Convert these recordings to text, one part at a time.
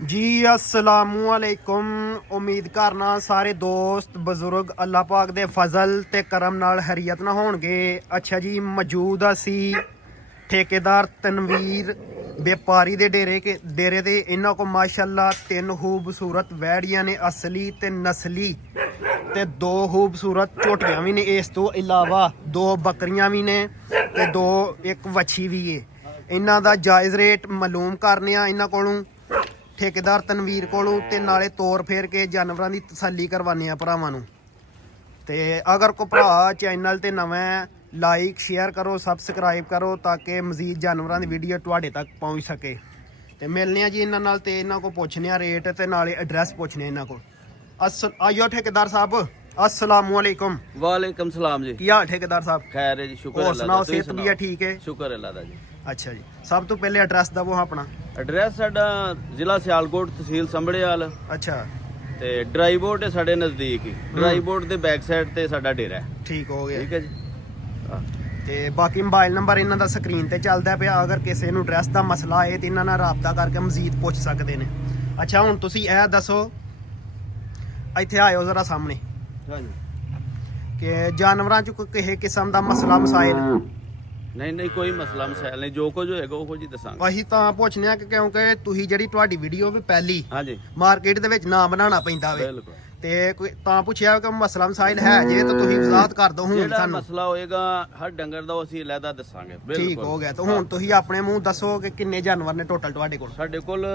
जी अस्सलामुअलैकुम। उम्मीद करना सारे दोस्त बजुर्ग अल्लाह पाक दे फजल ते करम नाल हरियत ना होणगे। अच्छा जी, मौजूद असी ठेकेदार तनवीर व्यापारी दे डेरे ते इन्हां को माशाअल्लाह 3 खूबसूरत वैड़ियां ने, असली ते नस्ली, ते 2 खूबसूरत झोटियां भी ने। इस तो इलावा 2 बकरियां भी ने ते 1 वच्छी भी है। इन्हां दा जायज़ रेट मालूम करने आ इन्हां कोलों ठेकेदार तनवीर कोलों, ते नाले तौर फेर के जानवरां दी तसल्ली करवाने आ भरावां नूं। ते अगर कोई भरा चैनल ते नवां, लाइक शेयर करो, सबसक्राइब करो ताकि मजीद जानवरां दी वीडियो तुहाडे तक पहुंच सके। ते मिलने जी इन्हां नाल, ते इन्हां को पुछने रेट ते नाले एड्रैस पुछने इन्हां को। आइयो ठेकेदार साहब, अस्सलामुअलैकुम। वालेकुम सलाम जी। की हाल ठेकेदार साहब? खैर है जी, शुक्र और सुनाओ, सेहत भी है ठीक है? शुक्र अल्लाह दा जी। अच्छा जी, सब तो पहले एड्रैस दवो अपना। एड्रैस साडा ਜ਼ਿਲ੍ਹਾ ਸਿਆਲਕੋਟ, ਤਹਿਸੀਲ ਸੰਭੜੇਵਾਲ अच्छा ਤੇ ਡਰਾਈ ਬੋਰਡ ਹੈ ਸਾਡੇ ਨਜ਼ਦੀਕ ਹੀ। ਡਰਾਈ ਬੋਰਡ ਦੇ ਬੈਕ ਸਾਈਡ ਤੇ ਸਾਡਾ ਡੇਰਾ ਹੈ। ठीक हो गया। ਠੀਕ ਹੈ ਜੀ। ਤੇ ਬਾਕੀ ਮੋਬਾਈਲ ਨੰਬਰ ਇਹਨਾਂ ਦਾ ਸਕਰੀਨ ਤੇ ਚੱਲਦਾ ਪਿਆ। ਅਗਰ ਕਿਸੇ ਨੂੰ ਐਡਰੈਸ ਦਾ ਮਸਲਾ ਹੈ ਤੇ ਇਹਨਾਂ ਨਾਲ ਰਾਬਤਾ ਕਰਕੇ ਮਜ਼ੀਦ ਪੁੱਛ ਸਕਦੇ ਨੇ। ਅੱਛਾ, ਹੁਣ ਤੁਸੀਂ ਇਹ ਦੱਸੋ, ਇੱਥੇ ਆਇਓ ਜ਼ਰਾ ਸਾਹਮਣੇ, ਹਾਂਜੀ। ਕਿ ਜਾਨਵਰਾਂ 'ਚ ਕੋਈ ਕਿਸੇ ਕਿਸਮ ਦਾ ਮਸਲਾ ਮਸਾਇਲ? ਨਹੀਂ ਨਹੀਂ, ਕੋਈ ਮਸਲਾ ਮਸਾਇਲ ਨਹੀਂ, ਜੋ ਕੁਝ ਹੋਏਗਾ ਉਹ ਜੀ ਦੱਸਾਂਗੇ। ਅਸੀਂ ਤਾਂ ਪੁੱਛਨੇ ਆ ਕਿ ਕਿਉਂਕਿ ਤੁਸੀਂ ਜਿਹੜੀ ਤੁਹਾਡੀ ਵੀਡੀਓ ਵੀ ਪਹਿਲੀ ਹਾਂਜੀ, ਮਾਰਕੀਟ ਦੇ ਵਿੱਚ ਨਾਂ ਬਣਾਉਣਾ ਪੈਂਦਾ ਵੇ, ਬਿਲਕੁਲ। ਤੇ ਕੋਈ ਤਾਂ ਪੁੱਛਿਆ ਕਿ ਮਸਲਾ ਮਸਾਇਲ ਹੈ ਜੇ ਤਾਂ ਤੁਸੀਂ ਵਜ਼ਾਹਤ ਕਰ ਦਿਓ ਹੁਣ ਜਿਹੜਾ ਸਾਨੂੰ। ਮਸਲਾ ਹੋਏਗਾ ਹਰ ਡੰਗਰ ਦਾ ਉਹ ਅਸੀਂ ਅਲੱਗਾ ਦੱਸਾਂਗੇ। ਠੀਕ ਹੋ ਗਿਆ। ਤਾਂ ਹੁਣ ਤੁਸੀਂ ਆਪਣੇ ਮੂੰਹ ਦੱਸੋ ਕਿ ਕਿੰਨੇ ਜਾਨਵਰ ਨੇ ਟੋਟਲ ਤੁਹਾਡੇ ਕੋਲ? ਸਾਡੇ ਕੋਲ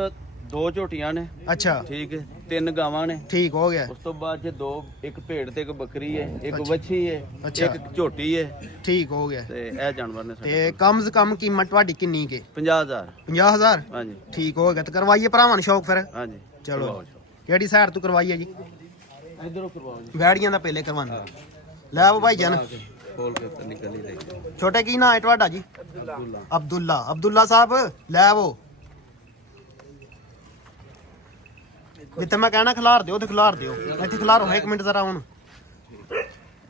2 ਝੋਟੀਆਂ ਨੇ। ਅੱਛਾ, ਠੀਕ ਹੈ। 3 ਗਾਵਾਂ ਨੇ। ਠੀਕ ਹੋ ਗਿਆ। ਉਸ ਤੋਂ ਬਾਅਦ ਚ 2, ਇੱਕ ਭੇਡ ਤੇ ਇੱਕ ਬੱਕਰੀ ਹੈ, ਇੱਕ ਅੱਛਾ। ਵੱਛੀ ਹੈ, ਅੱਛਾ। ਇੱਕ ਝੋਟੀ ਹੈ, ਠੀਕ ਹੋ ਗਿਆ। ਤੇ ਇਹ ਜਾਨਵਰ ਨੇ ਸਾਡੇ। ਤੇ ਕਮ ਸੇ ਕਮ ਕੀਮਤ ਤੁਹਾਡੀ ਕਿੰਨੀ ਕੇ? 50,000। 50,000? ਹਾਂਜੀ ਠੀਕ ਹੋ ਗਿਆ। ਤੇ ਕਰਵਾਈਏ ਭਰਾਵਾਂ ਨੂੰ ਸ਼ੌਕ ਫਿਰ? ਹਾਂਜੀ, ਚਲੋ। ਕਰਵਾਓ। ਕਿਹੜੀ ਸਾਈਡ ਤੋਂ ਕਰਵਾਈਏ ਜੀ? ਇਧਰੋਂ ਕਰਵਾਓ ਜੀ। ਵੈੜੀਆਂ ਦਾ ਪਹਿਲੇ ਕਰਵਾਉਣਾ। ਲੈ ਆਓ ਭਾਈ ਜਾਨ, ਖੋਲ ਕੇ ਤਾਂ ਨਿਕਲ ਹੀ ਰਹੀ। ਛੋਟੇ ਕੀ ਨਾਂ ਹੈ ਤੁਹਾਡਾ ਜੀ? ਅਬਦੁੱਲਾ। ਅਬਦੁੱਲਾ। ਅਬਦੁੱਲਾ ਸਾਹਿਬ ਲੈ ਆਓ। ਜਿੱਥੇ ਮੈਂ ਕਹਿਣਾ ਖਿਲਾਰ ਦਿਓ ਤੇ ਖਿਲਾਰ ਦਿਓ। ਇੱਥੇ ਖਿਲਾਰੋ 1 ਮਿੰਟ ਜ਼ਰਾ। ਹੁਣ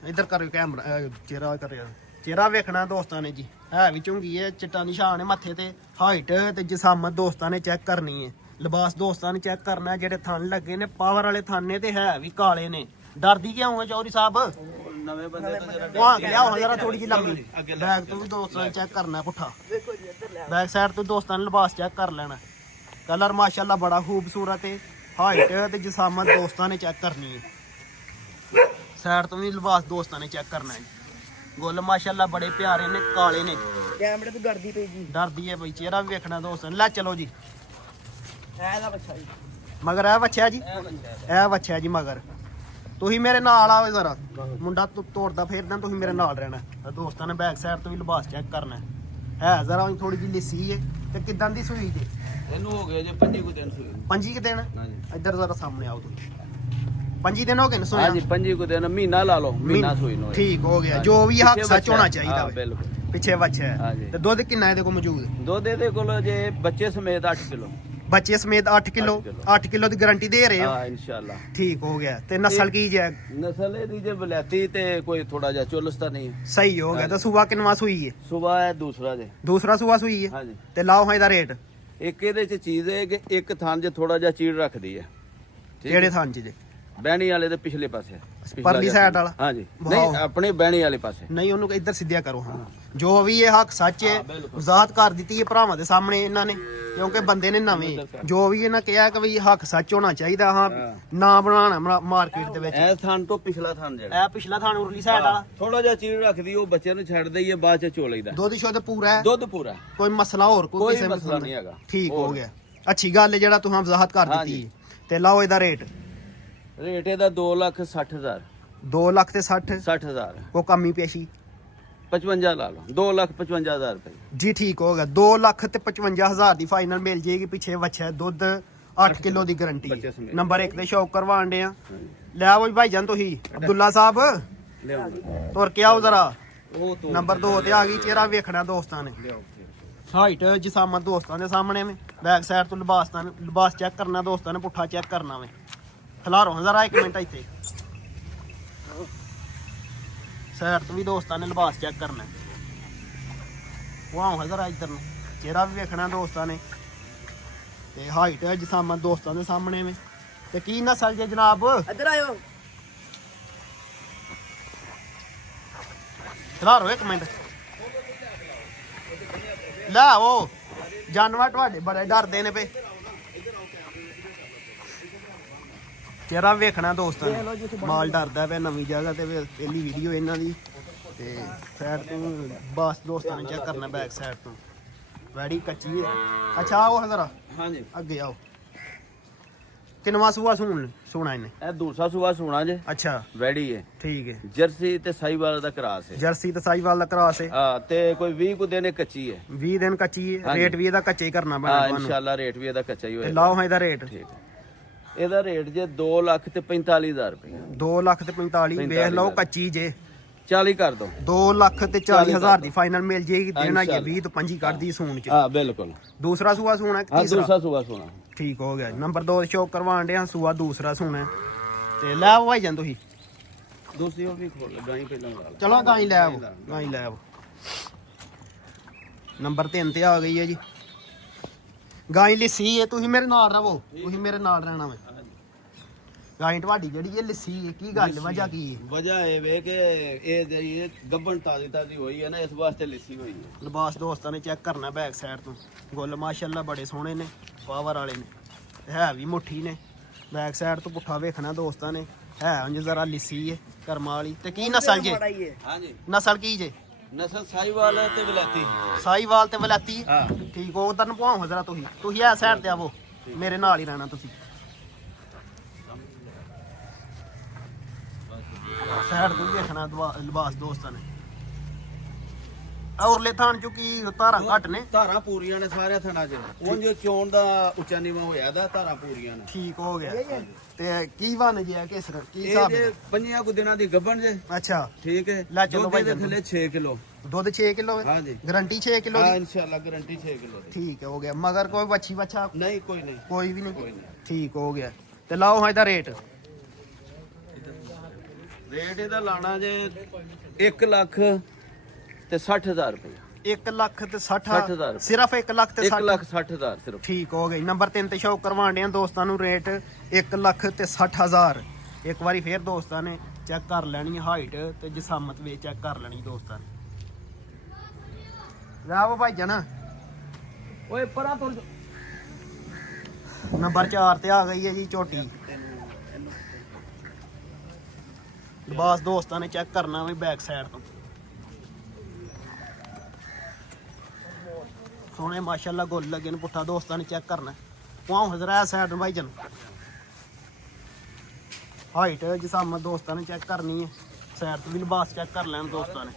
ਇੱਧਰ ਕਰੋ ਕੈਮਰਾ, ਚਿਹਰਾ ਕਰਿਆ। ਚਿਹਰਾ ਵੇਖਣਾ ਦੋਸਤਾਂ ਨੇ ਜੀ। ਹੈ ਵੀ ਚੁੰਗੀ ਹੈ, ਚਿੱਟਾ ਨਿਸ਼ਾਨ ਹੈ ਮੱਥੇ ਤੇ, ਹਾਈਟ ਤੇ ਜਸਾਮਤ ਦੋਸਤਾਂ ਨੇ ਚੈੱਕ ਕਰਨੀ ਹੈ। ਲਿਬਾਸ ਦੋਸਤਾਂ ਨੇ ਚੈੱਕ ਕਰਨਾ। ਜਿਹੜੇ ਥਣ ਲੱਗੇ ਨੇ ਪਾਵਰ ਵਾਲੇ ਥਣ ਨੇ, ਤੇ ਹੈ ਵੀ ਕਾਲੇ ਨੇ। ਡਰਦੀ ਕਿਉਂ ਹੈ ਚੌਧਰੀ ਸਾਹਿਬ? ਨਵੇਂ ਬੰਦੇ ਤਾਂ ਜਰਾ ਉਹ ਆ ਗਿਆ ਹੋ ਜਰਾ ਥੋੜੀ ਜਿਹੀ ਲੰਮੀ। ਬੈਗ ਤੋਂ ਵੀ ਦੋਸਤਾਂ ਨੇ ਚੈੱਕ ਕਰਨਾ ਪੁੱਠਾ। ਬੈਕ ਸਾਈਡ ਤੋਂ ਦੋਸਤਾਂ ਨੇ ਲਿਬਾਸ ਚੈੱਕ ਕਰ ਲੈਣਾ। ਕਲਰ ਮਾਸ਼ਾਅੱਲਾ ਬੜਾ ਖੂਬਸੂਰਤ ਹੈ। ਹਾਈਟ ਤੇ ਜਸਾਮਤ ਦੋਸਤਾਂ ਨੇ ਚੈੱਕ ਕਰਨੀ ਹੈ। ਸਾਈਡ ਤੋਂ ਵੀ ਲਿਬਾਸ ਦੋਸਤਾਂ ਨੇ ਚੈੱਕ ਕਰਨਾ ਹੈ। ਗੁੱਲ ਮਾਸ਼ਾਅੱਲਾ ਬੜੇ ਪਿਆਰੇ ਨੇ, ਕਾਲੇ ਨੇ। ਕੈਮਰੇ ਤੋਂ ਡਰਦੀ ਪਈ ਜੀ। ਡਰਦੀ ਹੈ ਬਈ, ਚਿਹਰਾ ਵੀ ਵੇਖਣਾ ਦੋਸਤਾਂ ਨੇ। ਲੈ ਚਲੋ ਜੀ। ਐਦਾ ਬੱਚਾ ਜੀ। ਮਗਰ ਇਹ ਵੱਛਿਆ ਜੀ, ਇਹ ਵੱਛਿਆ ਜੀ ਮਗਰ। ਤੁਸੀਂ ਮੇਰੇ ਨਾਲ ਆਓ ਜ਼ਰਾ। ਮੁੰਡਾ ਤੋੜਦਾ ਫੇਰਦਾ, ਤੁਸੀਂ ਮੇਰੇ ਨਾਲ ਰਹਿਣਾ। ਦੋਸਤਾਂ ਨੇ ਬੈਕ ਸਾਈਡ ਤੋਂ ਵੀ ਲਿਬਾਸ ਚੈੱਕ ਕਰਨਾ ਹੈ। ਜ਼ਰਾ ਥੋੜੀ ਜਿਹੀ ਲਿੱਸੀ ਹੈ। ਤੇ ਕਿਦਾਂ ਦੀ ਸੂਈ ਜੀ? ਇਹਨੂੰ ਹੋ ਗਏ ਜੇ 25 ਕੁ ਦਿਨ ਸੂਈ। 25 ਦਿਨ? ਹਾਂਜੀ। ਇੱਧਰ ਜ਼ਰਾ ਸਾਹਮਣੇ ਆਓ ਤੁਸੀਂ। 25 ਦਿਨ ਹੋ ਗਏ ਨੇ ਸੂਈ? ਹਾਂਜੀ, 25 ਕੁ ਦਿਨ, ਮਹੀਨਾ ਲਾ ਲਓ, ਮਹੀਨਾ ਸੂਈ ਨੂੰ। ਠੀਕ ਹੋ ਗਿਆ। ਜੋ ਵੀ ਹੱਕ ਸੱਚ ਹੋਣਾ ਚਾਹੀਦਾ ਹਾਂ, ਵੇ। ਬਿਲਕੁਲ। ਪਿੱਛੇ ਵੱਛਾ ਹੈ। ਹਾਂਜੀ। ਤੇ ਦੁੱਧ ਕਿੰਨਾ ਇਹਦੇ ਕੋਲ ਮੌਜੂਦ? ਦੁੱਧ ਇਹਦੇ ਕੋਲ ਜੇ ਬੱਚੇ ਸਮੇਤ 8 ਕਿਲੋ। ਬੱਚੇ ਸਮੇਤ 8 ਕਿਲੋ? 8 ਕਿਲੋ ਦੀ ਗਾਰੰਟੀ ਦੇ ਰਹੇ ਹੋ? ਹਾਂ, ਇਨਸ਼ਾਅੱਲਾ। ਠੀਕ ਹੋ ਗਿਆ। ਤੇ ਨਸਲ ਕੀ ਜੇ? ਨਸਲ ਇਹਦੀ ਜੇ ਬਲੈਤੀ ਤੇ ਕੋਈ ਥੋੜਾ ਜਿਹਾ ਚੁਲਸਤਾ ਨਹੀਂ ਹੈ। ਸਹੀ ਹੋ ਗਿਆ। ਤਾਂ ਸੂਆ ਕਿੰਨਵਾ ਸੂਈ ਹੈ? ਸੁਬਾ ਹੈ ਦੂਸਰਾ ਜੇ। ਦੂਸਰਾ ਸੂਆ ਸੂਈ ਹੈ? ਹਾਂਜੀ। ਤੇ ਲਾਓ ਹਾਂ ਇਹਦਾ ਰੇਟ। ਇੱਕ ਇਹਦੇ ਚ ਚੀਜ਼ ਹੈ ਕਿ ਇੱਕ ਥਾਂ 'ਚ ਥੋੜਾ ਜਿਹਾ ਚੀੜ ਰੱਖਦੀ ਹੈ। ਠੀਕ ਕਿਹੜੇ ਹੈ? ਥਾਂ 'ਚ ਜੇ? ਬਹਿਣੀ ਵਾਲੇ ਦੇ ਪਿਛਲੇ ਪਾਸੇ। ਪਰਲੀ ਸਾਈਡ ਵਾਲਾ? ਹਾਂਜੀ। ਵਾਓ। ਨਹੀਂ, ਆਪਣੇ ਬਹਿਣੀ ਵਾਲੇ ਪਾਸੇ। ਨਹੀਂ, ਉਹਨੂੰ ਇੱਧਰ ਸਿੱਧਿਆ ਕਰੋ। ਹਾਂ, ਜੋ ਵੀ ਇਹ ਹੱਕ ਸੱਚ ਹੈ ਹਾਂ, ਬਿਲਕੁਲ। ਵਜ਼ਾਹਤ ਕਰ ਦਿੱਤੀ ਹੈ ਭਰਾਵਾਂ ਦੇ ਸਾਹਮਣੇ ਇਹਨਾਂ ਨੇ, ਕਿਉਂਕਿ ਬੰਦੇ ਨੇ ਨਵੇਂ ਜੋ ਵੀ ਇਹਨਾਂ ਕਿਹਾ ਕਿ ਵੀ ਹੱਕ ਸੱਚ ਹੋਣਾ ਚਾਹੀਦਾ। ਹਾਂ, ਨਾ ਬਣਾਉਣਾ ਮਾਰਕੀਟ ਦੇ ਵਿੱਚ। ਇਹ ਥਾਂ ਤੋਂ ਪਿਛਲਾ ਥਾਂ ਜਿਹੜਾ ਇਹ ਪਿਛਲਾ ਥਾਂ ਉਰਲੀ ਸਾਈਡ ਵਾਲਾ ਥੋੜਾ ਜਿਹਾ ਚੀੜ ਰੱਖਦੀ, ਉਹ ਬੱਚੇ ਨੂੰ ਛੱਡ ਦਈਏ, ਬਾਅਦ ਚ ਚੋ ਲਈਦਾ। ਦੁੱਧ ਸ਼ੁੱਧ ਪੂਰਾ ਹੈ? ਦੁੱਧ ਪੂਰਾ, ਕੋਈ ਮਸਲਾ ਹੋਰ ਕੋਈ ਕਿਸੇ ਮਸਲਾ ਨਹੀਂ ਹੈਗਾ। ਠੀਕ ਹੋ ਹੋਰ। ਗਿਆ। ਅੱਛੀ ਗੱਲ ਹੈ ਜਿਹੜਾ ਤੁਸੀਂ ਵਜ਼ਾਹਤ ਕਰ ਦਿੱਤੀ ਹਾਂਜੀ। ਹੈ। ਤੇ ਲਾਓ ਇਹਦਾ ਰੇਟ। ਰੇਟ ਇਹਦਾ 2,60,000। 2 ਲੱਖ ਤੇ 60? 60,000। ਕੋ ਕਮੀ ਪੇਸ਼ੀ? 55 ਲਾ ਲਓ। 2,55,000 ਰੁਪਏ। ਜੀ ਠੀਕ ਹੋ ਗਿਆ। 2 ਲੱਖ ਤੇ 55,000 ਦੀ ਫਾਈਨਲ ਮਿਲ ਜੇਗੀ। ਪਿੱਛੇ ਵੱਛਾ ਦੁੱਧ 8 ਕਿਲੋ ਦੀ ਗਾਰੰਟੀ ਬੱਚੇ ਸਮੇਤ। ਨੰਬਰ 1 ਤੇ ਸ਼ੌਕ ਕਰਵਾਣ ਦੇ ਆ। ਲੈ ਆਓ ਭਾਈ ਜਾਨ ਤੁਸੀਂ ਅਬਦੁੱਲਾ ਸਾਹਿਬ, ਲਿਆਓ ਤੁਰ ਕੇ ਆਓ ਜ਼ਰਾ। ਉਹ ਤੋਂ ਨੰਬਰ 2 ਤੇ ਆ ਗਈ। ਚਿਹਰਾ ਵੇਖਣਾ ਦੋਸਤਾਂ ਨੇ। ਲਿਆਓ। ਹਾਈਟ ਜਸਾਮਤ ਦੋਸਤਾਂ ਦੇ ਸਾਹਮਣੇ ਵੇ। ਬੈਕ ਸਾਈਡ ਤੋਂ ਲਿਬਾਸ ਚੈੱਕ ਕਰਨਾ ਦੋਸਤਾਂ ਨੇ, ਪੁੱਠਾ ਚੈੱਕ ਕਰਨਾ ਵੇ। ਖਿਲਾਰੋ ਜ਼ਰਾ 1 ਮਿੰਟ ਇੱਥੇ। ਸਾਈਡ ਤੋਂ ਵੀ ਦੋਸਤਾਂ ਨੇ ਲਿਬਾਸ ਚੈੱਕ ਕਰਨਾ। ਉਹ ਆਓ ਜ਼ਰਾ ਇੱਧਰ ਨੂੰ। ਚਿਹਰਾ ਵੀ ਵੇਖਣਾ ਦੋਸਤਾਂ ਨੇ। ਤੇ ਹਾਈਟ ਹੈ ਜਿਸਾਮਾ ਦੋਸਤਾਂ ਦੇ ਸਾਹਮਣੇ ਵੇ ਤੇ ਕੀ ਨਸਲ ਜੇ ਜਨਾਬ ਇੱਧਰ ਆਇਓ ਖਲਾਰੋ ਇੱਕ ਮਿੰਟ ਲੈ ਉਹ ਜਾਨਵਰ ਤੁਹਾਡੇ ਬੜੇ ਡਰਦੇ ਨੇ ਪਏ ਚਿਹਰਾ ਵੇਖਣਾ ਦੋਸਤਾਂ ਨੇ ਮਾਲ ਡਰਦਾ ਪਿਆ ਨਵੀਂ ਜਗ੍ਹਾ ਤੇ ਪਹਿਲੀ ਵੀਡੀਓ ਇਹਨਾਂ ਦੀ ਤੇ ਸਾਈਡ ਤੋਂ ਬਸ ਦੋਸਤਾਂ ਨੇ ਚੈੱਕ ਕਰਨਾ ਬੈਕ ਸਾਈਡ ਤੋਂ ਵੈੜੀ ਕੱਚੀ ਹੈ ਅੱਛਾ ਆਓ ਜ਼ਰਾ ਹਾਂਜੀ ਅੱਗੇ ਆਓ ਕਿੰਨਵਾ ਸੂਆ ਸੁਣਾ ਇਹਨੇ ਇਹ ਦੂਸਰਾ ਸੂਆ ਸੋਣਾ ਜੇ ਅੱਛਾ ਵੈੜੀ ਹੈ ਠੀਕ ਹੈ ਜਰਸੀ ਤੇ ਸਾਈਵਾਲ ਦਾ ਕਰਾਸ ਹੈ ਜਰਸੀ ਤੇ ਸਾਈਵਾਲ ਦਾ ਕਰਾਸ ਹੈ ਹਾਂ ਤੇ ਕੋਈ 20 ਕੁ ਦਿਨ ਇਹ ਕੱਚੀ ਹੈ 20 ਦਿਨ ਕੱਚੀ ਹੈ ਹਾਂਜੀ। ਰੇਟ ਵੀ ਇਹਦਾ ਕੱਚੇ ਹੀ ਕਰਨਾ ਹਾਂ ਪੈਣਾ ਤੁਹਾਨੂੰ ਇਨਸ਼ਾਅੱਲਾ ਰੇਟ ਵੀ ਇਹਦਾ ਕੱਚਾ ਹੀ ਤੇ ਹੋਏਗਾ ਲਾਓ ਹਾਂ ਇਹਦਾ ਰੇਟ ਠੀਕ ਹੈ ਇਹਦਾ ਰੇਟ ਜੇ 2,45,000 ਰੁਪਏ 2 ਲੱਖ ਤੇ 45 ਵੇਖ ਲਓ ਕੱਚੀ ਜੇ 40 ਕਰ ਦੋ 2 ਲੱਖ ਤੇ 40 ਹਜ਼ਾਰ ਦੀ ਫਾਈਨਲ ਮਿਲ ਜੇਗੀ ਦੇਣਾ ਹੀ 20 ਤੋਂ 25 ਕੱਢਦੀ ਸੂਣ ਚ ਹਾਂ ਬਿਲਕੁਲ ਦੂਸਰਾ ਸੂਆ ਸੂਣਾ ਹਾਂ ਤੀਸਰਾ ਦੂਸਰਾ ਸੂਆ ਸੋਣਾ ਠੀਕ ਹੋ ਗਿਆ ਨੰਬਰ 2 ਸ਼ੋਅ ਕਰਵਾਣ ਦੇ ਸੂਆ ਦੂਸਰਾ ਸੂਣਾ ਤੇ ਲੈ ਆਓ ਭਾਈ ਜਾਨ ਤੁਸੀਂ ਦੂਸਰੀ ਉਹ ਵੀ ਖੋਲ ਗਾਈ ਪਹਿਲਾਂ ਲਾ ਲਾ। ਚਲੋ ਗਾਈ ਲੈ ਆਓ ਗਾਈ ਲੈ ਆਓ ਨੰਬਰ 3 ਤੇ ਆ ਗਈ ਹੈ ਜੀ ਗਾਈ ਲਿੱਸੀ ਹੈ ਤੁਸੀਂ ਮੇਰੇ ਨਾਲ ਰਹੋ ਤੁਸੀਂ ਮੇਰੇ ਨਾਲ ਰਹਿਣਾ ਵੇ ਗਾਈ ਤੁਹਾਡੀ ਜਿਹੜੀ ਇਹ ਲਿੱਸੀ ਹੈ ਕੀ ਗੱਲ ਵਜ੍ਹਾ ਕੀ ਹੈ ਵਜ੍ਹਾ ਇਹ ਵੇ ਕਿ ਇਹ ਜਿਹੜੀ ਗੱਬਣ ਤਾਜ਼ੀ ਤਾਜ਼ੀ ਹੋਈ ਹੈ ਨਾ ਇਸ ਵਾਸਤੇ ਲਿੱਸੀ ਹੋਈ ਹੈ ਲਿਬਾਸ ਦੋਸਤਾਂ ਨੇ ਚੈੱਕ ਕਰਨਾ ਬੈਕ ਸਾਈਡ ਤੋਂ ਗੁੱਲ ਮਾਸ਼ਾਅੱਲਾ ਬੜੇ ਸੋਹਣੇ ਨੇ ਪਾਵਰ ਵਾਲੇ ਨੇ ਹੈ ਵੀ ਮੁੱਠੀ ਨੇ ਬੈਕ ਸਾਈਡ ਤੋਂ ਪੁੱਠਾ ਵੇਖਣਾ ਦੋਸਤਾਂ ਨੇ ਹੈ ਉਂਝ ਜ਼ਰਾ ਲਿੱਸੀ ਹੈ ਕਰਮਾਂ ਵਾਲੀ ਤੇ ਕੀ ਨਸਲ ਜੇ ਮਾੜਾ ਹੀ ਹੈ ਹਾਂਜੀ ਨਸਲ ਕੀ ਜੇ ਨਸਲ ਸਾਈਵਾਲ ਤੇ ਵਲਾਤੀ ਸਾਈਵਾਲ ਤੇ ਵਲਾਤੀ ਹਾਂ ਠੀਕ ਉਹ ਤਾਂ ਨਪਾਓ ਜ਼ਰਾ ਤੁਸੀਂ ਐ ਸਾਈਡ ਤੇ ਆਵੋ ਮੇਰੇ ਨਾਲ ਹੀ ਰਹਿਣਾ ਤੁਸੀਂ ਸਾਈਡ ਤੋਂ ਵੇਖਣਾ ਲਿਬਾਸ ਦੋਸਤਾਂ ਨੇ ਔਰਲੇ ਥਾਣ ਚੋਂ ਕੀ ਧਾਰਾਂ ਘੱਟ ਨੇ ਧਾਰਾਂ ਪੂਰੀਆਂ ਨੇ ਸਾਰੇ ਥਣਾ 'ਚ ਉਹ ਜੋ ਚੋਣ ਦਾ ਉੱਚਾ ਨੀਵਾ ਹੋਇਆ ਦਾ ਧਾਰਾਂ ਪੂਰੀਆਂ ਨੇ ਠੀਕ ਹੋ ਗਿਆ ਤੇ ਕੀ ਬਣ ਗਿਆ ਕਿਸ ਕੀ ਇਹ ਹਿਸਾਬ ਜੇ 5 ਕੁ ਦਿਨਾਂ ਦੀ ਗੱਬਣ ਜੇ ਅੱਛਾ ਠੀਕ ਹੈ ਲੈ ਚਲੋ ਦੁੱਧ ਭਾਈ ਦੇ ਜੰਦੂ। ਥੱਲੇ 6 ਕਿਲੋ ਦੁੱਧ 6 ਕਿਲੋ ਹੈ ਹਾਂਜੀ ਗਾਰੰਟੀ 6 ਕਿਲੋ ਹਾਂ ਦੀ ਇਨਸ਼ਾਅੱਲਾ ਗਾਰੰਟੀ 6 ਕਿਲੋ ਦੀ ਠੀਕ ਹੈ ਹੋ ਗਿਆ ਮਗਰ ਕੋਈ ਵੱਛੀ ਵੱਛਾ ਨਹੀਂ ਕੋਈ ਨਹੀਂ ਕੋਈ ਵੀ ਨਹੀਂ ਕੋਈ ਨਹੀਂ ਠੀਕ ਹੋ ਗਿਆ ਤੇ ਲਾਓ ਹਾਂ ਇਹਦਾ ਰੇਟ ਰੇਟ ਇਹਦਾ ਲਾਣਾ ਜੇ 1 ਲੱਖ ਤੇ 60,000 ਰੁਪਏ 1 ਲੱਖ ਤੇ 60 60,000 ਸਿਰਫ 1 ਲੱਖ ਤੇ 1 60 ਲੱਖ 60,000 ਸਿਰਫ ਠੀਕ ਹੋ ਗਈ ਨੰਬਰ 3 ਤੇ ਸ਼ੌਕ ਕਰਵਾਉਣ ਦੇ ਦੋਸਤਾਂ ਨੂੰ ਰੇਟ 1 ਲੱਖ ਤੇ 60,000 ਇੱਕ ਵਾਰੀ ਫੇਰ ਦੋਸਤਾਂ ਨੇ ਚੈੱਕ ਕਰ ਲੈਣੀ ਹਾਈਟ ਤੇ ਜਿਸਾਮਤ ਵੀ ਚੈੱਕ ਕਰ ਲੈਣੀ ਦੋਸਤਾਂ ਨੇ ਰਾਵ ਭਾਈ ਜਨਾ ਓਏ ਪਰਾਂ ਤੋਂ ਨੰਬਰ 4 ਤੇ ਆ ਗਈ ਹੈ ਜੀ ਝੋਟੀ ਲਿਬਾਸ ਦੋਸਤਾਂ ਨੇ ਚੈੱਕ ਕਰਨਾ ਵੀ ਬੈਕ ਸਾਈਡ ਤੋਂ ਸੋਹਣੇ ਮਾਸ਼ਾਅੱਲਾ ਗੁੱਲ ਲੱਗੇ ਨੇ ਪੁੱਠਾ ਦੋਸਤਾਂ ਨੇ ਚੈੱਕ ਕਰਨਾ ਪਾਉ ਹਜ਼ਰਾ ਸਾਈਡ ਨੂੰ ਭਾਈ ਜਨ ਹਾਈਟ ਜਿਸਾਮਤ ਦੋਸਤਾਂ ਨੇ ਚੈੱਕ ਕਰਨੀ ਹੈ ਸਾਈਡ ਤੋਂ ਵੀ ਲਿਬਾਸ ਚੈੱਕ ਕਰ ਲੈਣ ਦੋਸਤਾਂ ਨੇ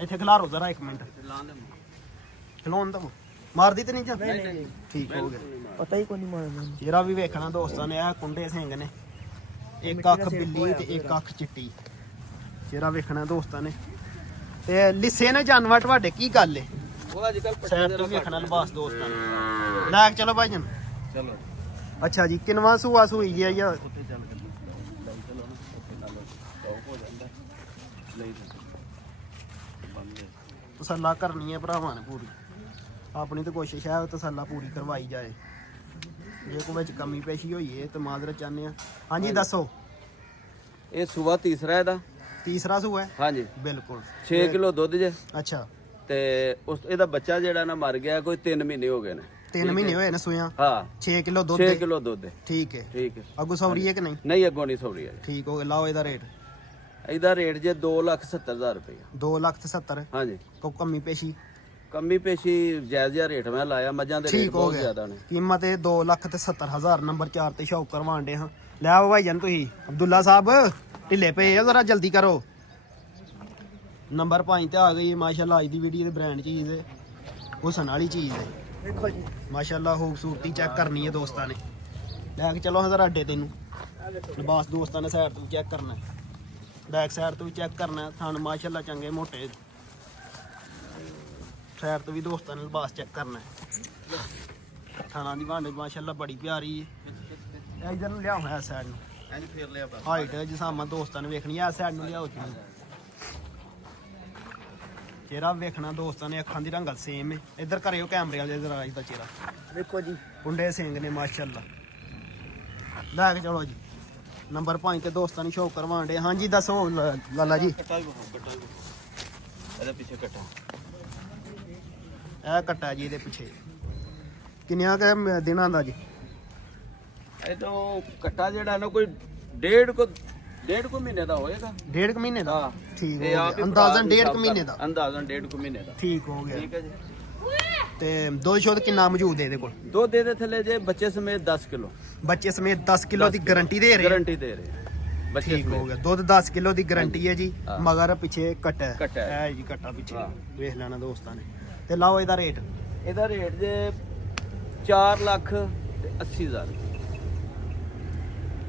ਇੱਥੇ ਖਿਲਾਰੋ ਜ਼ਰਾ 1 ਮਿੰਟ ਖਿਲਾਉਣ ਦਾ ਮਾਰਦੀ ਤੇ ਨਹੀਂ ਜਾਂ ਨਹੀਂ ਠੀਕ ਹੋ ਗਿਆ ਪਤਾ ਹੀ ਕੋਈ ਨਹੀਂ ਮਾਰਦਾ ਚਿਹਰਾ ਵੀ ਵੇਖਣਾ ਦੋਸਤਾਂ ਨੇ ਇਹ ਕੁੰਡੇ ਸਿੰਘ ਨੇ ਇੱਕ ਅੱਖ ਬਿੱਲੀ ਤੇ ਇੱਕ ਅੱਖ ਚਿੱਟੀ ਚਿਹਰਾ ਵੇਖਣਾ ਦੋਸਤਾਂ ਨੇ ਤੇ ਲਿੱਸੇ ਨੇ ਜਾਨਵਰ ਤੁਹਾਡੇ ਕੀ ਗੱਲ ਏ ਉਹ ਅੱਜ ਕੱਲ ਸਾਈਡ ਤੋਂ ਵੇਖਣਾ ਲਿਬਾਸ ਦੋਸਤਾਂ ਨੇ ਲੈ ਕੇ ਚਲੋ ਭਾਈ ਜਨ ਚਲੋ ਅੱਛਾ ਜੀ ਕਿੰਨਵਾ ਸੂਆ ਸੂਈ ਗਿਆ ਯਾਰ ਉੱਤੇ ਚੱਲ ਕੇ ਚਲੋ ਨਾ ਉੱਤੇ ਨਾਲ ਟੌਪ ਹੋ ਜਾਂਦਾ ਲਈ ਬੰਦੇ ਤਸੱਲਾ ਕਰਨੀ ਹੈ ਭਰਾਵਾਂ ਨੇ ਪੂਰੀ ਆਪਣੀ ਤਾਂ ਕੋਸ਼ਿਸ਼ ਹੈ ਤਸੱਲਾ ਪੂਰੀ ਕਰਵਾਈ ਜਾਏ ਜੇ ਕੋਈ ਵਿੱਚ ਕਮੀ ਪੇਸ਼ੀ ਹੋਈ ਏ ਤੇ ਮਾਜ਼ਰਤ ਚਾਹੁੰਦੇ ਆ ਹਾਂਜੀ ਦੱਸੋ ਇਹ ਸੂਆ ਤੀਸਰਾ ਇਹਦਾ ਤੀਸਰਾ ਸੂਆ ਹੈ ਹਾਂਜੀ ਬਿਲਕੁਲ 6 ਕਿਲੋ ਦੁੱਧ ਜੇ ਅੱਛਾ ਤੇ ਉਸ ਇਹਦਾ ਬੱਚਾ ਜਿਹੜਾ ਨਾ ਮਰ ਗਿਆ ਕੋਈ 3 ਮਹੀਨੇ ਹੋ ਗਏ ਨੇ 3 ਮਹੀਨੇ ਹੋਏ ਨੇ ਸੂਆਂ ਹਾਂ 6 ਕਿਲੋ ਦੁੱਧ 6 ਹੈ। ਕਿਲੋ ਦੁੱਧ ਹੈ ਠੀਕ ਹੈ ਠੀਕ ਹੈ ਅੱਗੂ ਸੌਰੀ ਹੈ ਕਿ ਨਹੀਂ ਨਹੀਂ ਅੱਗੋਂ ਨਹੀਂ ਸੌਰੀ ਹੈ ਠੀਕ ਹੋ ਗਿਆ ਲਾਓ ਇਹਦਾ ਰੇਟ ਇਹਦਾ ਰੇਟ ਜੇ 2,70,000 ਰੁਪਏ 2 ਲੱਖ ਤੇ 70 ਹਾਂਜੀ ਕੋ ਕਮੀ ਪੇਸ਼ੀ ਕਮੀ ਪੇਸ਼ੀ ਜਾਇਜ਼ ਜਿਹਾ ਰੇਟ ਮੈਂ ਲਾਇਆ ਮੱਝਾਂ ਦੇ ਰੇਟ ਠੀਕ ਹੋ ਬਹੁਤ ਗਿਆ ਜ਼ਿਆਦਾ ਨੇ ਕੀਮਤ ਇਹ 2 ਲੱਖ ਤੇ 70,000 ਨੰਬਰ 4 ਤੇ ਸ਼ੌਕ ਕਰਵਾਉਣ ਦੇ ਹਾਂ ਲੈ ਆਓ ਭਾਈ ਜਨ ਤੁਸੀਂ ਅਬਦੁੱਲਾ ਸਾਹਿਬ ਢਿੱਲੇ ਪਏ ਆ ਜ਼ਰਾ ਜਲਦੀ ਕਰੋ ਨੰਬਰ 5 ਤੇ ਆ ਗਈ ਮਾਸ਼ਾਅੱਲਾ ਅੱਜ ਦੀ ਵੀਡੀਓ ਦੇ ਬ੍ਰਾਂਡ ਚੀਜ਼ ਹੈ ਹੁਸਨ ਵਾਲੀ ਚੀਜ਼ ਹੈ ਦੇਖੋ ਜੀ ਮਾਸ਼ਾਅੱਲਾ ਖੂਬਸੂਰਤੀ ਚੈੱਕ ਕਰਨੀ ਹੈ ਦੋਸਤਾਂ ਨੇ ਲੈ ਕੇ ਚਲੋ ਹਜ਼ਾਰ ਅੱਡੇ ਤੈਨੂੰ ਲਿਬਾਸ ਦੋਸਤਾਂ ਨੇ ਸਾਈਡ ਤੋਂ ਚੈੱਕ ਕਰਨਾ ਬੈਕ ਸਾਈਡ ਤੋਂ ਵੀ ਚੈੱਕ ਕਰਨਾ ਥਣ ਮਾਸ਼ਾਅੱਲਾ ਚੰਗੇ ਮੋਟੇ ਸਾਈਡ ਤੋਂ ਵੀ ਦੋਸਤਾਂ ਨੇ ਲਿਬਾਸ ਚੈੱਕ ਕਰਨਾ ਥਾਣਾ ਦੀ ਵੰਡ ਮਾਸ਼ਾਅੱਲਾ ਬੜੀ ਪਿਆਰੀ ਹੈ ਇਧਰ ਨੂੰ ਲਿਆਓ ਹੈ ਸਾਈਡ ਨੂੰ ਇੰਜ ਫੇਰ ਲਿਆ ਬਸ ਹਾਈਟ ਜਿਸਾਮਾ ਦੋਸਤਾਂ ਨੇ ਵੇਖਣੀ ਆ ਸਾਈਡ ਨੂੰ ਲਿਆਓ ਜੀ ਚਿਹਰਾ ਵੇਖਣਾ ਦੋਸਤਾਂ ਨੇ ਅੱਖਾਂ ਦੀ ਰੰਗਲ ਸੇਮ ਹੈ ਇੱਧਰ ਕਰਿਓ ਕੈਮਰੇ ਵਾਲੇ ਜ਼ਰਾ ਇਹਦਾ ਚਿਹਰਾ ਦੇਖੋ ਜੀ ਪੁੰਡੇ ਸਿੰਘ ਨੇ ਮਾਸ਼ਾਅੱਲਾ। ਲੈ ਕੇ ਚਲੋ ਜੀ ਨੰਬਰ 5 ਤੇ ਦੋਸਤਾਂ ਨੂੰ ਸ਼ੋਅ ਕਰਵਾਉਣ ਦੇ। ਹਾਂਜੀ ਦੱਸੋ ਲਾਲਾ ਜੀ। ਕਟਾ ਵੀ ਕਟਾ ਵੀ ਇਹਦੇ ਪਿੱਛੇ ਕਟਾ ਇਹ ਕੱਟਾ ਜੀ ਇਹਦੇ ਪਿੱਛੇ ਕਿੰਨਿਆਂ ਕੁ ਦਿਨਾਂ ਦਾ ਜੀ? ਇਹ ਤੋਂ ਕਟਾ ਜਿਹੜਾ ਨਾ ਕੋਈ ਡੇਢ ਕੋ ਮਹੀਨੇ ਦਾ ਹੋਏਗਾ। 1.5 ਮਹੀਨੇ ਦਾ? ਹਾਂ ਠੀਕ ਇਹ ਹੋ ਆਪ ਗਿਆ। ਹੀ ਅੰਦਾਜ਼ਨ ਭਰਾ 1.5 ਮਹੀਨੇ ਦਾ? ਅੰਦਾਜ਼ਨ 1.5 ਮਹੀਨੇ ਦਾ। ਠੀਕ ਹੋ ਗਿਆ। ਠੀਕ ਹੈ ਜੀ। ਤੇ ਦੁੱਧ ਸ਼ੁੱਧ ਕਿੰਨਾ ਮੌਜੂਦ ਹੈ ਇਹਦੇ ਕੋਲ? ਦੁੱਧ ਦੇ ਥੱਲੇ ਜੇ ਬੱਚੇ ਸਮੇਤ 10 ਕਿਲੋ ਬੱਚੇ ਸਮੇਤ 10 ਕਿਲੋ ਦੀ ਗਾਰੰਟੀ ਦੇ ਰਹੇ? ਗਾਰੰਟੀ ਦੇ ਰਹੇ ਬੱਚੇ ਠੀਕ ਹੋ ਸਮੇਤ। ਗਿਆ। ਦੁੱਧ 10 ਕਿਲੋ ਦੀ ਗਾਰੰਟੀ ਹੈ ਜੀ। ਹਾਂ। ਮਗਰ ਪਿੱਛੇ ਕੱਟਾ ਕੱਟਾ ਹੈ। ਹੈ ਜੀ ਕੱਟਾ ਪਿੱਛੇ ਹਾਂ। ਵੇਖ ਲੈਣਾ ਦੋਸਤਾਂ ਨੇ। ਤੇ ਲਾਓ ਇਹਦਾ ਰੇਟ। ਇਹਦਾ ਰੇਟ ਜੇ 4 ਲੱਖ ਤੇ 80 ਹਜ਼ਾਰ।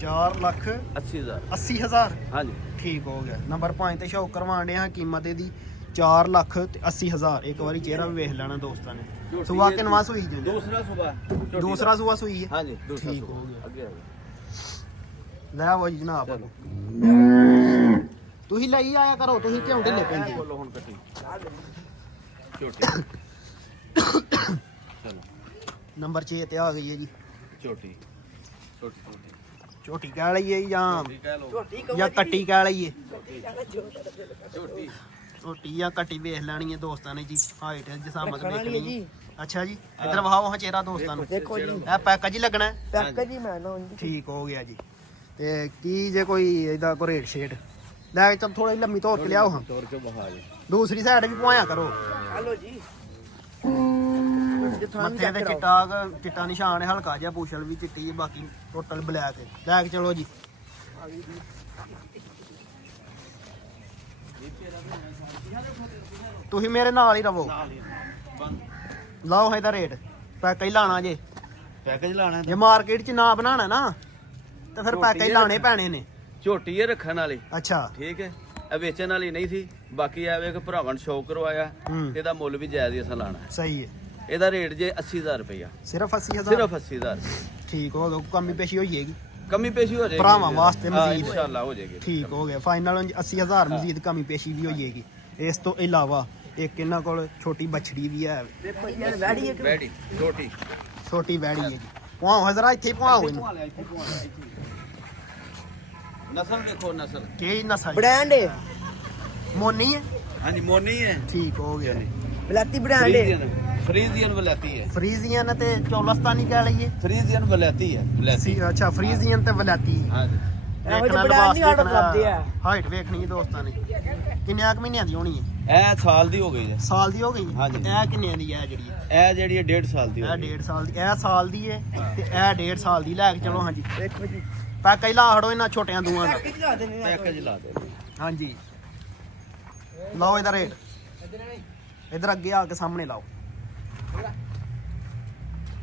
4 ਲੱਖ 80 ਹਜ਼ਾਰ 80 ਹਜ਼ਾਰ? ਹਾਂਜੀ। ਠੀਕ ਹੋ ਗਿਆ। ਨੰਬਰ 5 ਤੇ ਸ਼ੌਕ ਕਰਵਾਉਣ ਦੇ ਹਾਂ। ਕੀਮਤ ਇਹਦੀ 4 ਲੱਖ ਤੇ 80 ਹਜ਼ਾਰ। ਇੱਕ ਵਾਰੀ ਚਿਹਰਾ ਵੀ ਵੇਖ ਲੈਣਾ ਦੋਸਤਾਂ ਨੇ। ਸੁਬਾ ਕਿਨਵਾ ਸੂਈ ਜੀ? ਦੂਸਰਾ ਸੁਬਾ ਦੂਸਰਾ ਸੁਬਾ ਸੂਈ ਹੈ? ਹਾਂਜੀ ਦੂਸਰਾ ਠੀਕ ਸੁਬਾ। ਹੋ ਗਿਆ। ਅੱਗੇ ਆ ਗਿਆ। ਲੈ ਆਵੋ ਜੀ ਜਨਾਬ। ਚਲੋ ਤੁਸੀਂ ਲਈ ਆਇਆ ਕਰੋ, ਤੁਸੀਂ ਕਿਉਂ ਢਿੱਲੇ ਪੈਂਦੇ? ਬੋਲੋ ਹੁਣ ਕੱਟੀ ਝੋਟੀ। ਚਲੋ ਨੰਬਰ 6 ਤੇ ਆ ਗਈ ਹੈ ਜੀ ਝੋਟੀ ਛੋਟੀ ਝੋਟੀ ਕਹਿ ਲਈਏ ਜਾਂ ਕਹਿ ਲਓ ਝੋਟੀ ਜਾਂ ਕੱਟੀ ਕਹਿ ਲਈਏ? ਝੋਟੀ ਝੋਟੀ ਜਾਂ ਕੱਟੀ ਵੇਖ ਲੈਣੀ ਹੈ ਦੋਸਤਾਂ ਨੇ ਜੀ। ਹਾਈਟ ਜਸਾਮਤ ਰੱਖਣ ਵਾਲੀ ਹੈ ਵੇਖਣੀ। ਜੀ। ਅੱਛਾ ਜੀ ਇਧਰ ਵਹਾਓ ਹਾਂ ਚਿਹਰਾ ਦੋਸਤਾਂ ਨੂੰ। ਦੇਖੋ ਜੀ ਇਹ ਪੈਕੇਜ ਹੀ ਲੱਗਣਾ ਹੈ? ਪੈਕੇਜ ਹੀ ਮੈਂ ਨਾ ਜੀ। ਠੀਕ ਹੋ ਗਿਆ ਜੀ। ਤੇ ਕੀ ਜੇ ਕੋਈ ਇਹਦਾ ਕੋਈ ਰੇਟ ਸ਼ੇਡ ਲੈ ਕੇ ਚੱਲ ਥੋੜੀ ਲੰਮੀ ਧੋ ਕੇ ਲਿਆਓ ਹਾਂ। ਤੋਰ ਕੇ ਬਹਾ ਜੀ। ਦੂਸਰੀ ਸਾਈਡ ਵੀ ਪਵਾਇਆ ਕਰੋ। ਹਲੋ ਜੀ ਮੱਥੇ ਤੇ ਚਿੱਟਾ ਨਿਸ਼ਾਨ ਹੈ ਹਲਕਾ ਜਿਹਾ। ਪੂਛਲ ਵੀ ਚਿੱਟੀ ਹੈ। ਬਾਕੀ ਟੋਟਲ ਬਲੈਕ ਹੈ। ਲੈ ਕੇ ਚਲੋ ਜੀ। ਤੁਸੀਂ ਮੇਰੇ ਨਾਲ ਹੀ ਰਵੋ। ਲਾਓ ਇਹਦਾ ਰੇਟ। ਪੈਕੇਜ ਲਾਣਾ ਜੇ। ਪੈਕੇਜ ਲਾਣਾ ਜੇ ਮਾਰਕੀਟ 'ਚ ਨਾ ਬਣਾਣਾ ਨਾ ਤੇ ਫਿਰ ਪੈਕੇਜ ਲਾਣੇ ਪੈਣੇ ਨੇ। ਝੋਟੀ ਇਹ ਰੱਖਣ ਵਾਲੀ ਅੱਛਾ ਠੀਕ ਹੈ। ਇਹ ਵੇਚਣ ਵਾਲੀ ਨਹੀਂ ਸੀ। ਬਾਕੀ ਐਵੇਂ ਕਿ ਭਰਾਵਾਂ ਨੂੰ ਸ਼ੌਕ ਕਰਵਾਇਆ। ਹੂੰ ਇਹਦਾ ਮੁੱਲ ਵੀ ਜਾਇਜ਼ ਹੀ ਅਸਾਂ ਲਾਣਾ। ਸਹੀ ਹੈ। ਇਹਦਾ ਰੇਟ ਜੇ 80000 ਰੁਪਇਆ। ਸਿਰਫ 80,000? ਸਿਰਫ 80000। ਠੀਕ ਹੋ ਗਿਆ। ਕਮੀ ਪੇਸ਼ੀ ਹੋ ਜਾਏਗੀ ਕਮੀ ਪੇਸ਼ੀ ਹੋ ਜਾਏਗੀ ਭਰਾਵਾਂ ਵਾਸਤੇ ਮਜ਼ੀਦ। ਇਨਸ਼ਾਅੱਲਾ ਹੋ ਜਾਏਗੀ। ਠੀਕ ਹੋ ਗਿਆ। ਫਾਈਨਲ 80,000 ਮਜ਼ੀਦ ਕਮੀ ਪੇਸ਼ੀ ਵੀ ਹੋ ਜਾਏਗੀ। ਇਸ ਤੋਂ ਇਲਾਵਾ ਇੱਕ ਇਹਨਾਂ ਕੋਲ ਛੋਟੀ ਬਛੜੀ ਵੀ ਹੈ। ਦੇਖੋ ਜੀ ਇਹ ਵੈੜੀ ਹੈ ਕਿ ਬੈਡੀ ਝੋਟੀ ਛੋਟੀ ਵੈੜੀ ਹੈ ਜੀ। ਪੁਆਓ ਹਜ਼ਰਾ ਇੱਥੇ ਪੁਆਓ ਇਹਨੂੰ। ਨਸਲ ਦੇਖੋ ਨਸਲ ਕੀ ਨਸਲ? ਬ੍ਰਾਂਡ ਹੈ ਮੋਨੀ ਹੈ? ਹਾਂਜੀ ਮੋਨੀ ਹੈ। ਠੀਕ ਹੋ ਗਿਆ। ਬਲਾਤੀ ਬ੍ਰਾਂਡ ਹੈ। ਫਰੀਜ਼ੀਅਨ ਵਲਾਤੀ ਹੈ। ਫਰੀਜ਼ੀਅਨ ਤੇ ਚੌਲਸਤਾਨੀ ਕਹਿ ਲਈਏ? ਫਰੀਜ਼ੀਅਨ ਵਲਾਤੀ ਹੈ। ਵਲਾਤੀ ਅੱਛਾ ਫਰੀਜ਼ੀਅਨ ਤੇ ਵਲਾਤੀ। ਹਾਂਜੀ ਇਹੋ ਜਿਹੇ ਬ੍ਰਾਂਡ ਨਹੀਂ ਆਰਡਰ ਕਰਦੇ ਆ। ਹਾਈਟ ਵੇਖਣੀ ਹੈ ਦੋਸਤਾਂ ਨੇ। ਕਿੰਨੇ ਕੁ ਮਹੀਨਿਆਂ ਦੀ ਹੋਣੀ ਹੈ? ਇਹ ਸਾਲ ਦੀ ਹੋ ਗਈ ਹੈ। ਸਾਲ ਦੀ ਹੋ ਗਈ? ਹਾਂਜੀ। ਇਹ ਕਿੰਨੇ ਦੀ ਹੈ ਜਿਹੜੀ? ਇਹ ਜਿਹੜੀ ਹੈ 1.5 ਸਾਲ ਦੀ ਹੋ ਇਹ ਗਈ। 1.5 ਸਾਲ ਦੀ। ਇਹ ਸਾਲ ਦੀ ਹੈ ਤੇ ਇਹ 1.5 ਸਾਲ ਦੀ। ਲੈ ਕੇ ਚਲੋ ਹਾਂਜੀ। ਦੇਖੋ ਜੀ ਪੈਕੇਜ ਲਾ ਹੜੋ ਇਹਨਾਂ ਛੋਟਿਆਂ ਦੂਆਂ ਦਾ। ਪੈਕੇਜ ਲਾ ਦੇਣੇ ਨੇ। ਪੈਕੇਜ ਲਾ ਦੇ। ਹਾਂਜੀ ਲਾਓ ਇਹਦਾ ਰੇਟ। ਇਧਰ ਅੱਗੇ ਆ ਕੇ ਸਾਹਮਣੇ ਲਾਓ।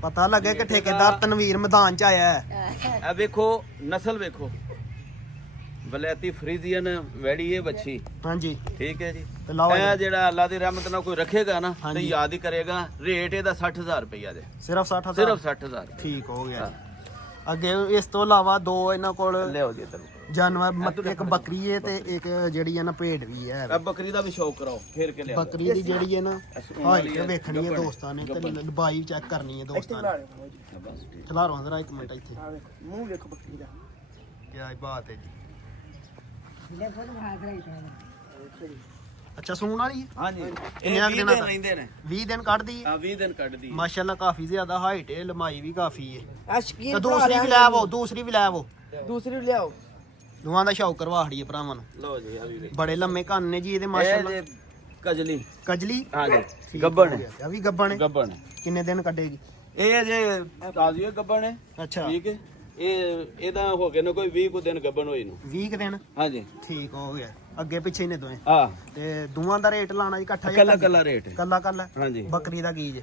ਪਤਾ ਲੱਗੇ ਕਿ ਠੇਕੇਦਾਰ ਤਨਵੀਰ ਮੈਦਾਨ ਚ ਆਇਆ ਹੈ। ਇਹ ਵੇਖੋ ਨਸਲ ਵੇਖੋ। ਵਲਾਤੀ ਫਰੀਜ਼ੀਅਨ ਵੈੜੀ ਹੈ ਬੱਚੀ। ਹਾਂਜੀ ਠੀਕ ਹੈ ਜੀ। ਤੇ ਲਾਓ ਇਹ ਇਹਦਾ। ਜਿਹੜਾ ਅੱਲਾ ਦੀ ਰਹਿਮਤ ਨਾਲ ਕੋਈ ਰੱਖੇਗਾ ਨਾ ਤੇ ਹਾਂਜੀ। ਯਾਦ ਹੀ ਕਰੇਗਾ। ਰੇਟ ਇਹਦਾ 60000 ਰੁਪਇਆ ਜੇ। ਸਿਰਫ 60,000? ਸਿਰਫ 60000। ਠੀਕ ਹੋ ਗਿਆ। ਹਾਂ। ਅੱਗੇ ਇਸ ਤੋਂ ਇਲਾਵਾ ਦੋ ਇਹਨਾਂ ਕੋਲ ਲਿਆਓ ਜੀ ਇੱਧਰ। ਜਾਨਵਰ ਇੱਕ ਬੱਕਰੀ ਹੈ ਤੇ ਇੱਕ ਜਿਹੜੀ ਹੈ ਨਾ ਭੇਡ ਵੀ ਹੈ। ਇਹ ਬੱਕਰੀ ਦਾ ਵੀ ਸ਼ੌਕ ਕਰਾਓ ਫੇਰ ਕੇ ਲਿਆਓ। ਬੱਕਰੀ ਦੀ ਜਿਹੜੀ ਹੈ ਨਾ ਸੂਣ ਵਾਲੀ ਹਾਈਟ ਹੈ, ਵੇਖਣੀ ਹੈ ਗੱਭਣ। ਦੋਸਤਾਂ ਨੇ ਤੇ ਗੱਭਣ। ਲੰਬਾਈ ਚੈੱਕ ਕਰਨੀ ਹੈ ਇੱਥੇ ਦੋਸਤਾਂ ਲਾ ਨੇ। ਲਓ ਜੀ। ਬਸ ਠੀਕ। ਖਿਲਾਰੋ ਜ਼ਰਾ ਇੱਕ ਮਿੰਟ ਇੱਥੇ। ਆ ਵੇਖੋ ਮੂੰਹ ਵੇਖੋ ਬੱਕਰੀ ਦਾ। ਕੀ ਬਾਤ ਹੈ ਜੀ। ਦੇਖੋ ਜੀ ਅੱਛਾ ਸੂਣ ਵਾਲੀ ਹੈ? ਹਾਂਜੀ ਕਿੰਨੇ ਇਹ ਕੁ 20 ਦਿਨਾਂ ਦਿਨ ਤੱਕ? ਰਹਿੰਦੇ ਨੇ। 20 ਦਿਨ ਕੱਢਦੀ ਹੈ? ਹਾਂ 20 ਦਿਨ ਕੱਢਦੀ ਹੈ। ਮਾਸ਼ਾਅੱਲਾ ਕਾਫੀ ਜ਼ਿਆਦਾ ਹਾਈਟ ਹੈ। ਲੰਬਾਈ ਵੀ ਕਾਫੀ ਹੈ। ਆ ਸ਼ਕੀਨ ਤੇ ਦੂਸਰੀ ਵੀ ਲੈ ਆਵੋ। ਦੂਸਰੀ ਵੀ ਲੈ ਆਵੋ। ਦੂਸਰੀ ਵੀ ਲਿਆਓ। ਦੋਵਾਂ ਦਾ ਸ਼ੌਕ ਕਰਵਾ ਹੜੀਏ ਭਰਾਵਾਂ ਨੂੰ। ਲਓ ਜੀ ਆ ਵੀ ਵੇਖੋ। ਬੜੇ ਲੰਮੇ ਕੰਨ ਨੇ ਜੀ ਇਹਦੇ ਇਹ ਮਾਸ਼ਾਅੱਲਾ। ਜੇ ਕਜਲੀ। ਕਜਲੀ? ਹਾਂਜੀ ਠੀਕ ਗੱਬਣ ਹੋ ਹੈ। ਗਿਆ। ਇਹ ਵੀ ਗੱਬਣ ਹੈ? ਗੱਬਣ ਹੈ। ਕਿੰਨੇ ਦਿਨ ਕੱਢੇਗੀ? ਇਹ ਜੇ ਤਾਜ਼ੀ ਹੈ ਗੱਬਣ ਹੈ। ਅੱਛਾ ਠੀਕ ਹੈ। ਇਹਦਾ ਹੋ ਗਿਆ ਨਾ ਕੋਈ 20 ਕੁ ਦਿਨ ਗੱਬਣ ਹੋਈ ਨੂੰ। 20 ਦਿਨ? ਹਾਂਜੀ ਠੀਕ ਹੋ ਗਿਆ। ਅੱਗੇ ਪਿੱਛੇ ਨੇ ਦੋਵੇਂ? ਆ ਤੇ ਦੋਵਾਂ ਦਾ ਰੇਟ ਲਾਣਾ ਜੀ ਇਕੱਠਾ? ਕੱਲਾ ਕੱਲਾ ਰੇਟ ਹੈ। ਕੱਲਾ ਕੱਲਾ? ਹਾਂਜੀ ਬੱਕਰੀ ਦਾ ਕੀ ਜੇ?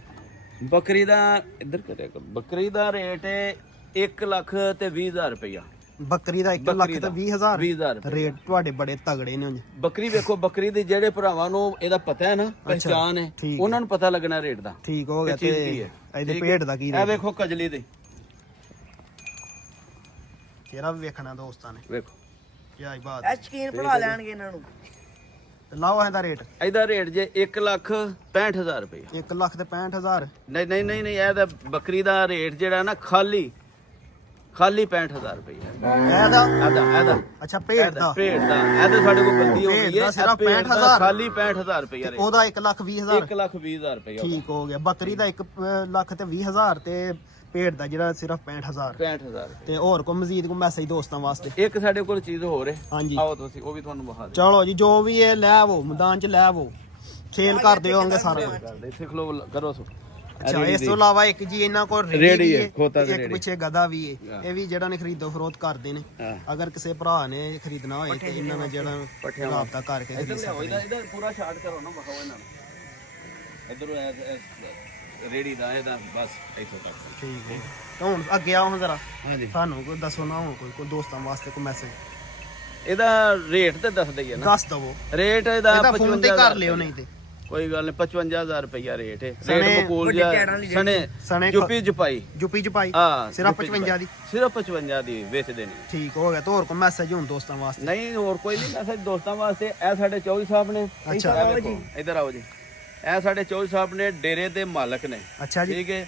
ਬੱਕਰੀ ਦਾ ਇੱਧਰ ਕਰਿਆ ਕਰ। ਬੱਕਰੀ ਦਾ ਰੇਟ ਹੈ 1 ਲੱਖ ਤੇ 20,000 ਰੁਪਇਆ। ਬੱਕਰੀ ਦਾ 1 ਲੱਖ ਬੱਕਰੀ ਤੇ ਦਾ 20,000? 20,000 ਰੇਟ ਤੁਹਾਡੇ ਬੜੇ ਤਗੜੇ ਨੇ ਉਂਝ। ਬੱਕਰੀ ਵੇਖੋ। ਬੱਕਰੀ ਦੇ ਜਿਹੜੇ ਭਰਾਵਾਂ ਨੂੰ ਇਹਦਾ ਪਤਾ ਹੈ ਨਾ ਪਹਿਚਾਨ ਹੈ ਠੀਕ। ਉਹਨਾਂ ਨੂੰ ਪਤਾ ਲੱਗਣਾ ਰੇਟ ਦਾ। ਠੀਕ ਹੋ ਗਿਆ। ਇਹ ਚੀਜ਼ ਕੀ ਤੇ ਹੈ? ਇਹਦੇ ਠੀਕ ਪੇਟ ਹੈ। ਦਾ ਕੀ ਇਹ ਰੇਟ? ਵੇਖੋ ਕਜਲੀ ਦੇ ਚਿਹਰਾ ਵੀ ਵੇਖਣਾ ਦੋਸਤਾਂ ਨੇ। ਵੇਖੋ। ਕੀ ਬਾਤ ਇਹ ਸ਼ਕੀਨ ਭਰਾ ਲੈਣਗੇ ਇਹਨਾਂ ਨੂੰ। ਤੇ ਲਾਓ ਇਹਦਾ ਰੇਟ ਇਹਦਾ ਰੇਟ ਜੇ 1,65,000 ਰੁਪਏ। 1,65,000 ਨਹੀਂ ਇਹਦਾ ਬੱਕਰੀ ਦਾ ਰੇਟ ਜਿਹੜਾ ਨਾ ਖਾਲੀ 65,000 ਰੁਪਏ। ਇਹਦਾ ਇਹਦਾ ਅੱਛਾ ਭੇਡ ਦਾ ਭੇਡ ਦਾ ਇਹਦੇ ਸਾਡੇ ਕੋਲ ਗਲਤੀ ਹੋ ਭੇਡ ਗਈ ਦਾ ਹੈ ਸਿਰਫ ਭੇਡ ਦਾ 65,000 ਖਾਲੀ 65,000 ਰੁਪਏ ਰੇਟ। ਉਹਦਾ 1,20,000 1,20,000 ਰੁਪਏ ਠੀਕ ਹੋ ਗਿਆ। ਬੱਕਰੀ ਦਾ 1,20,000 ਤੇ ਭੇਡ ਦਾ ਜਿਹੜਾ ਸਿਰਫ 65,000 65,000 ਰੁਪਏ। ਤੇ ਹੋਰ ਕੋ ਮਜ਼ੀਦ ਕੋ ਮੈਸੇਜ ਦੋਸਤਾਂ ਵਾਸਤੇ ਇੱਕ ਸਾਡੇ ਕੋਲ ਚੀਜ਼ ਹੋਰ ਹੈ, ਹਾਂਜੀ ਆਓ ਤੁਸੀਂ ਉਹ ਵੀ ਤੁਹਾਨੂੰ ਵਿਖਾ ਦੇ। ਚਲੋ ਜੀ ਜੋ ਵੀ ਇਹ ਲੈ ਆਵੋ ਮੈਦਾਨ ਚ ਲੈ ਆਵੋ ਸੇਲ ਕਰ ਦਿਓਗੇ ਸਾਰਾ ਕੁਝ। ਕਰਦੇ ਇੱਥੇ ਖਲੋ ਕਰੋ ਸੋ। ਅੱਛਾ ਇਸ ਤੋਂ ਇਲਾਵਾ ਇੱਕ ਜੀ ਇਹਨਾਂ ਕੋਲ ਰੇਹੜੀ ਰੇੜੀ ਹੈ, ਹੈ ਖੋਤਾ ਦੀ ਇੱਕ ਰੇਹੜੀ। ਪਿੱਛੇ ਗਧਾ ਵੀ ਹੈ। ਹਾਂ। ਇਹ ਵੀ ਜਿਹੜਾ ਨੇ ਖਰੀਦੋ ਫਰੋਖਤ ਕਰਦੇ ਨੇ। ਹਾਂ। ਅਗਰ ਕਿਸੇ ਭਰਾ ਨੇ ਖਰੀਦਣਾ ਹੋਏ ਤੇ ਇਹਨਾਂ ਨਾਲ ਜਿਹੜਾ ਪੱਠਿਆਂ ਰਾਬਤਾ ਕਰਕੇ ਇੱਧਰ ਖਰੀਦ ਲਿਆਓ, ਸਕਦੇ ਇਹਦਾ ਪੂਰਾ ਸ਼ਾਰਟ ਕਰੋ ਨਾ, ਵਿਖਾਓ ਇਹਨਾਂ ਨੂੰ। ਇੱਧਰੋਂ ਰੇੜੀ ਦਾ ਇਹਦਾ ਬਸ ਇੱਥੋਂ ਤੱਕ। ਠੀਕ ਹੈ। ਤਾਂ ਹੁਣ ਅੱਗੇ ਆਓ ਜਰਾ ਹਾਂਜੀ ਸਾਨੂੰ ਕੋਈ ਦੱਸੋ ਨਾ ਹੁਣ ਕੋਈ ਦੋਸਤਾਂ ਵਾਸਤੇ ਕੋਈ ਮੈਸੇਜ ਇਹਦਾ ਰੇਟ ਤੇ ਦੱਸ ਦਈਏ ਨਾ। ਦੱਸ ਦਵੋ। ਰੇਟ ਇਹਦਾ ਇਹਦਾ ਫੋਨ ਤੇ 55,000 ਕਰ ਲਿਓ ਨਹੀਂ ਤੇ ਕੋਈ ਗੱਲ ਨਹੀਂ। 55,000 ਰੁਪਇਆ ਰੇਟ ਹੈ। ਸਣੇ ਰੇਟ ਮਕੂਲ ਵੱਡੀ ਜਿਹਾ ਟੈਰਾਂ ਵਾਲੀ ਸਣੇ ਸਣੇ ਜੁਪੀ ਜਪਾਈ। ਜੁਪੀ ਚ ਪਾਈ ਹਾਂ ਸਿਰਫ ਜੁੱਪੀ 55 ਦੀ ਸਿਰਫ 55 ਦੀ ਵੇਚਦੇ ਨੇ। ਠੀਕ ਹੋ ਗਿਆ। ਤੇ ਹੋਰ ਕੋਈ ਮੈਸੇਜ ਹੁਣ ਦੋਸਤਾਂ ਵਾਸਤੇ ਨਹੀਂ ਹੋਰ ਕੋਈ ਨਹੀਂ ਮੈਸੇਜ ਦੋਸਤਾਂ ਵਾਸਤੇ। ਇਹ ਸਾਡੇ ਚੌਧਰੀ ਸਾਹਿਬ ਨੇ। ਅੱਛਾ। ਇਹ ਵੇਖੋ, ਇੱਧਰ ਆਓ ਜੀ। ਇਹ ਸਾਡੇ ਚੌਧਰੀ ਸਾਹਿਬ ਨੇ ਡੇਰੇ ਦੇ ਮਾਲਕ ਨੇ। ਅੱਛਾ ਜੀ ਠੀਕ ਹੈ।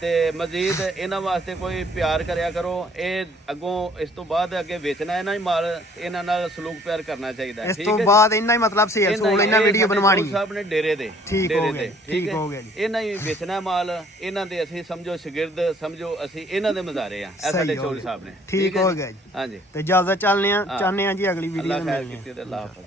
ਤੇ ਮਜ਼ੀਦ ਇਹਨਾਂ ਵਾਸਤੇ ਕੋਈ ਪਿਆਰ ਕਰਿਆ ਕਰੋ। ਇਹ ਅੱਗੋਂ ਇਸ ਤੋਂ ਬਾਅਦ ਅੱਗੇ ਵੇਚਣਾ ਇਹਨਾਂ ਹੀ ਮਾਲ, ਇਹਨਾਂ ਨਾਲ ਸਲੂਕ ਪਿਆਰ ਕਰਨਾ ਚਾਹੀਦਾ ਹੈ। ਇਸ ਠੀਕ ਤੋਂ ਹੈ ਬਾਅਦ ਇੰਨਾ ਹੀ ਮਤਲਬ ਸੇਲ ਸੂਲ ਇਹਨਾਂ ਵੀਡੀਓ ਬਣਵਾਣੀ ਹੈ। ਸਾਹਿਬ ਨੇ ਡੇਰੇ ਦੇ ਠੀਕ ਹੋ ਡੇਰੇ ਗਿਆ ਦੇ, ਜੀ, ਠੀਕ ਹੈ। ਹੋ ਗਿਆ ਜੀ। ਇਹਨਾਂ ਹੀ ਵੇਚਣਾ ਮਾਲ, ਇਹਨਾਂ ਦੇ ਅਸੀਂ ਸਮਝੋ ਸ਼ਾਗਿਰਦ, ਸਮਝੋ ਅਸੀਂ ਇਹਨਾਂ ਦੇ ਮਜ਼ਾਰੇ ਆ। ਇਹ ਸਹੀ ਸਾਡੇ ਹੋ ਚੌਧਰੀ ਗਿਆ। ਸਾਹਿਬ ਨੇ। ਠੀਕ ਹੈ ਹੋ ਜੀ। ਗਿਆ ਜੀ। ਹਾਂਜੀ ਤੇ ਜਿਆਦਾ ਚੱਲਨੇ ਆ ਚਾਹਨੇ ਆ ਜੀ ਅਗਲੀ ਵੀਡੀਓ ਅੱਲਾਹ ਦੇ ਖੈਰ ਮਿਲਦੇ ਕੀਤੀ ਤੇ ਅੱਲਾਹ ਹਾਫਿਜ਼।